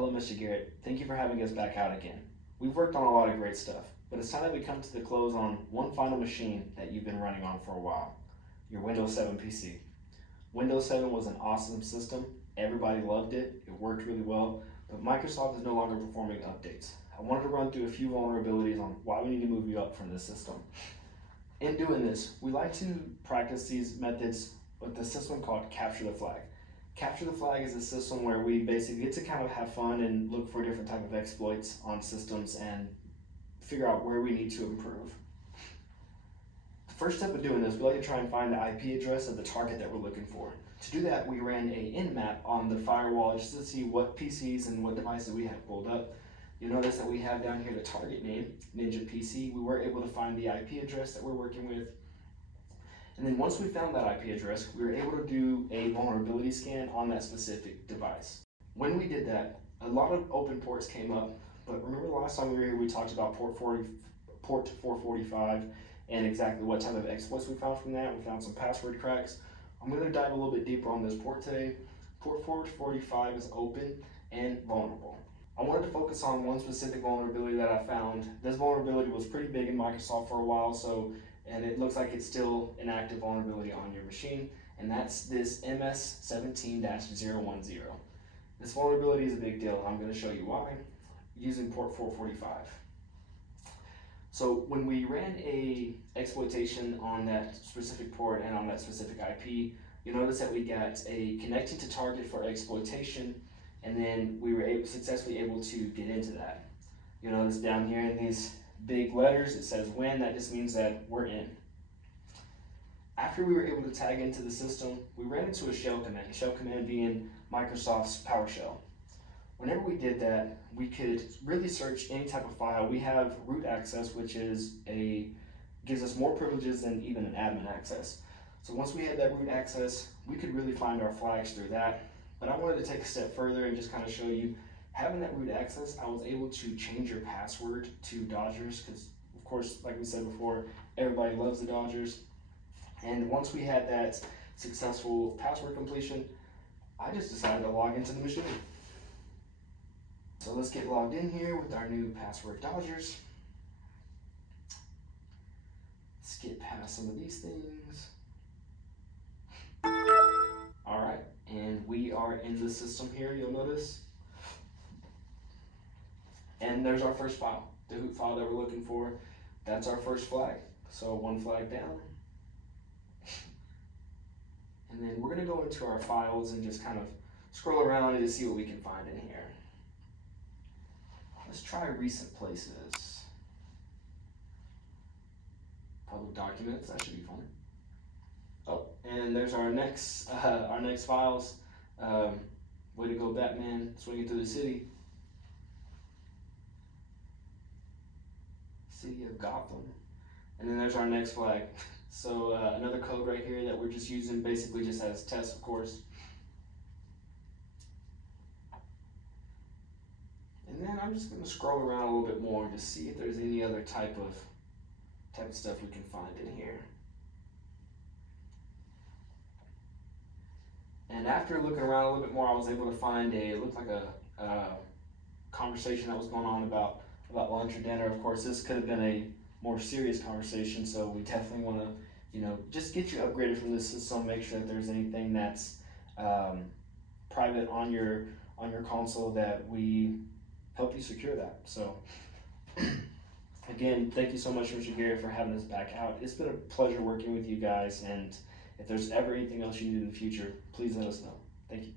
Hello, Mr. Garrett. Thank you for having us back out again. We've worked on a lot of great stuff, but it's time that we come to the close on one final machine that you've been running on for a while, your Windows 7 PC. Windows 7 was an awesome system. Everybody loved it. It worked really well, but Microsoft is no longer performing updates. I wanted to run through a few vulnerabilities on why we need to move you up from this system. In doing this, we like to practice these methods with the system called Capture the Flag. Capture the Flag is a system where we basically get to kind of have fun and look for different type of exploits on systems and figure out where we need to improve. The first step of doing this, we like to try and find the IP address of the target that we're looking for. To do that, we ran a nmap on the firewall just to see what PCs and what devices we have pulled up. You'll notice that we have down here the target name, Ninja PC. We were able to find the IP address that we're working with. And then once we found that IP address, we were able to do a vulnerability scan on that specific device. When we did that, a lot of open ports came up, but remember the last time we were here, we talked about port 445 and exactly what type of exploits we found from that. We found some password cracks. I'm going to dive a little bit deeper on this port today. Port 445 is open and vulnerable. I wanted to focus on one specific vulnerability that I found. This vulnerability was pretty big in Microsoft for a while, and it looks like it's still an active vulnerability on your machine, and that's this MS17-010. This vulnerability is a big deal. I'm going to show you why using port 445. So when we ran a exploitation on that specific port and on that specific IP, you notice that we got a connected to target for exploitation, and then we were successfully able to get into that. You notice down here in these big letters, it says when. That just means that we're in. After we were able to tag into the system, we ran into a shell command being Microsoft's PowerShell. Whenever we did that, we could really search any type of file. We have root access, which gives us more privileges than even an admin access. So once we had that root access, we could really find our flags through that. But I wanted to take a step further and just kind of show you, having that root access, I was able to change your password to Dodgers because, of course, like we said before, everybody loves the Dodgers. And once we had that successful password completion, I just decided to log into the machine. So let's get logged in here with our new password Dodgers. Let's get past some of these things. All right, and we are in the system here, you'll notice. And there's our first file, the hoot file that we're looking for. That's our first flag. So one flag down. And then we're gonna go into our files and just kind of scroll around and just see what we can find in here. Let's try recent places. Public documents, that should be fun. Oh, and there's our next files. Way to go, Batman, swinging through the city. City of Gotham. And then there's our next flag. So another code right here that we're just using, basically just as test, of course. And then I'm just going to scroll around a little bit more to see if there's any other type of stuff we can find in here. And after looking around a little bit more, I was able to find it looked like a conversation that was going on about lunch or dinner. Of course, this could have been a more serious conversation, so we definitely want to, just get you upgraded from this system. Make sure that there's anything that's private on your console that we help you secure that. So again, thank you so much, Mr. Garrett, for having us back out. It's been a pleasure working with you guys, and if there's ever anything else you need in the future, please let us know. Thank you.